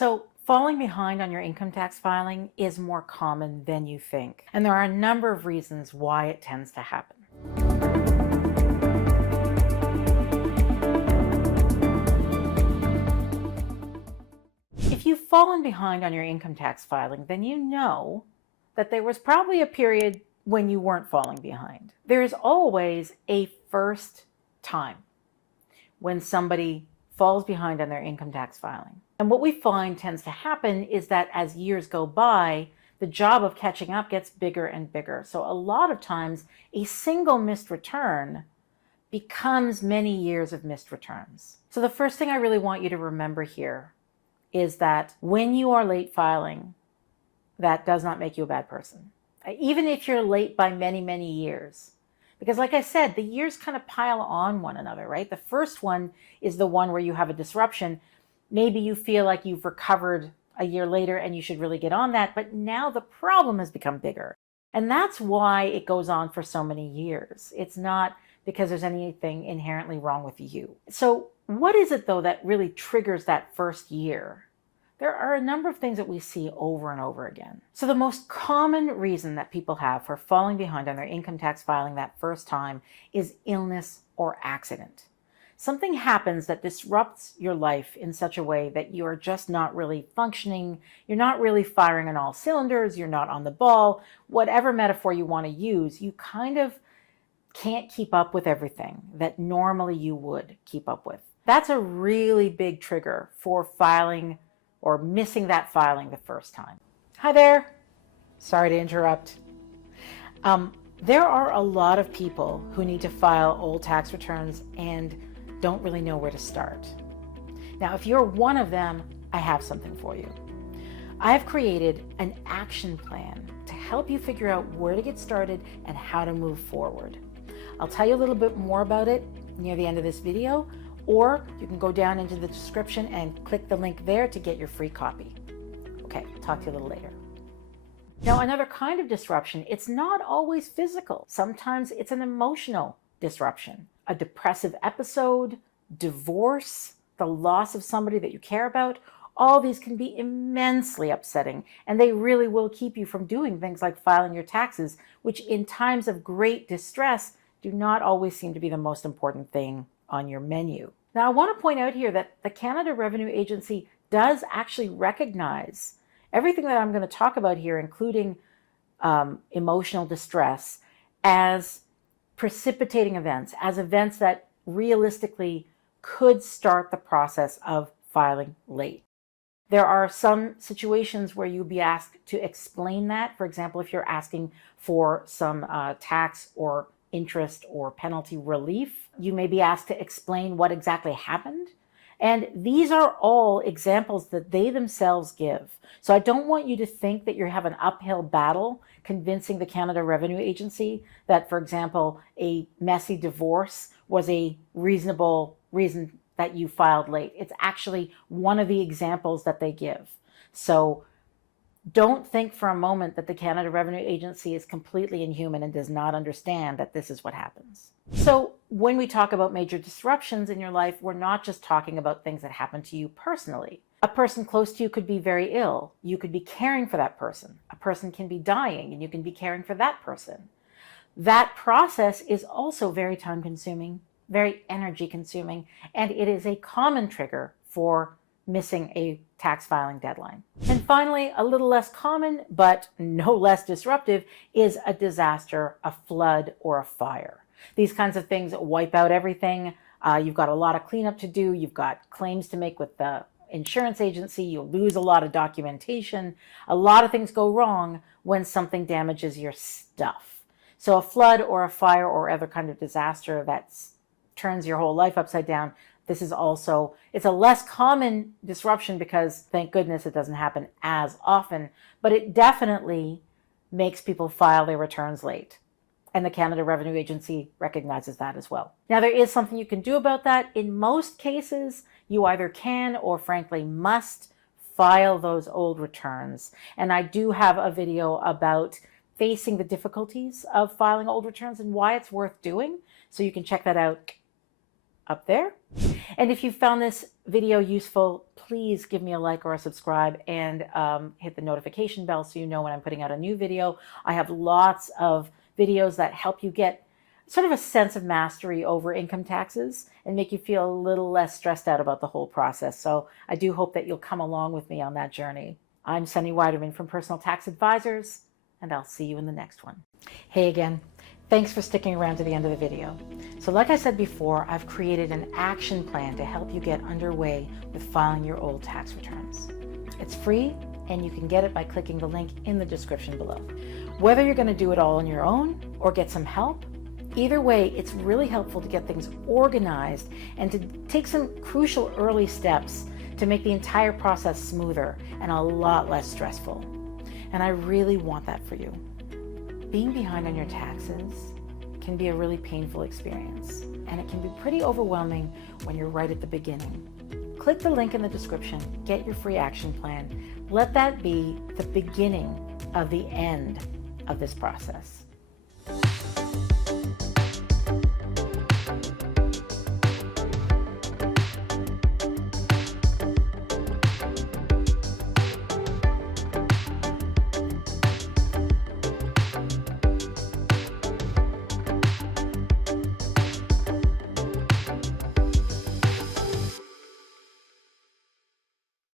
So, falling behind on your income tax filing is more common than you think. And there are a number of reasons why it tends to happen. If you've fallen behind on your income tax filing, then you know that there was probably a period when you weren't falling behind. There is always a first time when somebody falls behind on their income tax filing. And what we find tends to happen is that as years go by, the job of catching up gets bigger and bigger. So a lot of times, a single missed return becomes many years of missed returns. So the first thing I really want you to remember here is that when you are late filing, that does not make you a bad person. Even if you're late by many, many years. Because like I said, the years kind of pile on one another, right? The first one is the one where you have a disruption. Maybe you feel like you've recovered a year later and you should really get on that, but now the problem has become bigger. And that's why it goes on for so many years. It's not because there's anything inherently wrong with you. So what is it though that really triggers that first year? There are a number of things that we see over and over again. So the most common reason that people have for falling behind on their income tax filing that first time is illness or accident. Something happens that disrupts your life in such a way that you are just not really functioning, you're not really firing on all cylinders, you're not on the ball, whatever metaphor you want to use, you kind of can't keep up with everything that normally you would keep up with. That's a really big trigger for filing or missing that filing the first time. Hi there. Sorry to interrupt. There are a lot of people who need to file old tax returns and don't really know where to start. Now, if you're one of them, I have something for you. I have created an action plan to help you figure out where to get started and how to move forward. I'll tell you a little bit more about it near the end of this video, or you can go down into the description and click the link there to get your free copy. Okay, talk to you a little later. Now, another kind of disruption, it's not always physical. Sometimes it's an emotional disruption. A depressive episode, divorce, the loss of somebody that you care about, all these can be immensely upsetting, and they really will keep you from doing things like filing your taxes, which in times of great distress do not always seem to be the most important thing on your menu. Now, I want to point out here that the Canada Revenue Agency does actually recognize everything that I'm going to talk about here, including emotional distress, as precipitating events, as events that realistically could start the process of filing late. There are some situations where you'll be asked to explain that. For example, if you're asking for some tax or interest or penalty relief, you may be asked to explain what exactly happened. And these are all examples that they themselves give. So I don't want you to think that you have an uphill battle convincing the Canada Revenue Agency that, for example, a messy divorce was a reasonable reason that you filed late. It's actually one of the examples that they give. So don't think for a moment that the Canada Revenue Agency is completely inhuman and does not understand that this is what happens. So when we talk about major disruptions in your life, we're not just talking about things that happen to you personally. A person close to you could be very ill. You could be caring for that person. A person can be dying and you can be caring for that person. That process is also very time consuming, very energy consuming, and it is a common trigger for missing a tax filing deadline. And finally, a little less common, but no less disruptive, is a disaster, a flood, or a fire. These kinds of things wipe out everything. You've got a lot of cleanup to do. You've got claims to make with the insurance agency. You'll lose a lot of documentation. A lot of things go wrong when something damages your stuff. So a flood or a fire or other kind of disaster that turns your whole life upside down, this is also, it's a less common disruption because thank goodness it doesn't happen as often, but it definitely makes people file their returns late. And the Canada Revenue Agency recognizes that as well. Now, there is something you can do about that. In most cases, you either can or frankly must file those old returns. And I do have a video about facing the difficulties of filing old returns and why it's worth doing. So you can check that out up there. And if you found this video useful, please give me a like or a subscribe, and hit the notification bell so you know when I'm putting out a new video. I have lots of videos that help you get sort of a sense of mastery over income taxes and make you feel a little less stressed out about the whole process. So I do hope that you'll come along with me on that journey. I'm Sunny Weiderman from Personal Tax Advisors, and I'll see you in the next one. Hey again. Thanks for sticking around to the end of the video. So like I said before, I've created an action plan to help you get underway with filing your old tax returns. It's free, and you can get it by clicking the link in the description below. Whether you're going to do it all on your own or get some help, either way, it's really helpful to get things organized and to take some crucial early steps to make the entire process smoother and a lot less stressful. And I really want that for you. Being behind on your taxes can be a really painful experience, and it can be pretty overwhelming when you're right at the beginning. Click the link in the description, get your free action plan. Let that be the beginning of the end of this process.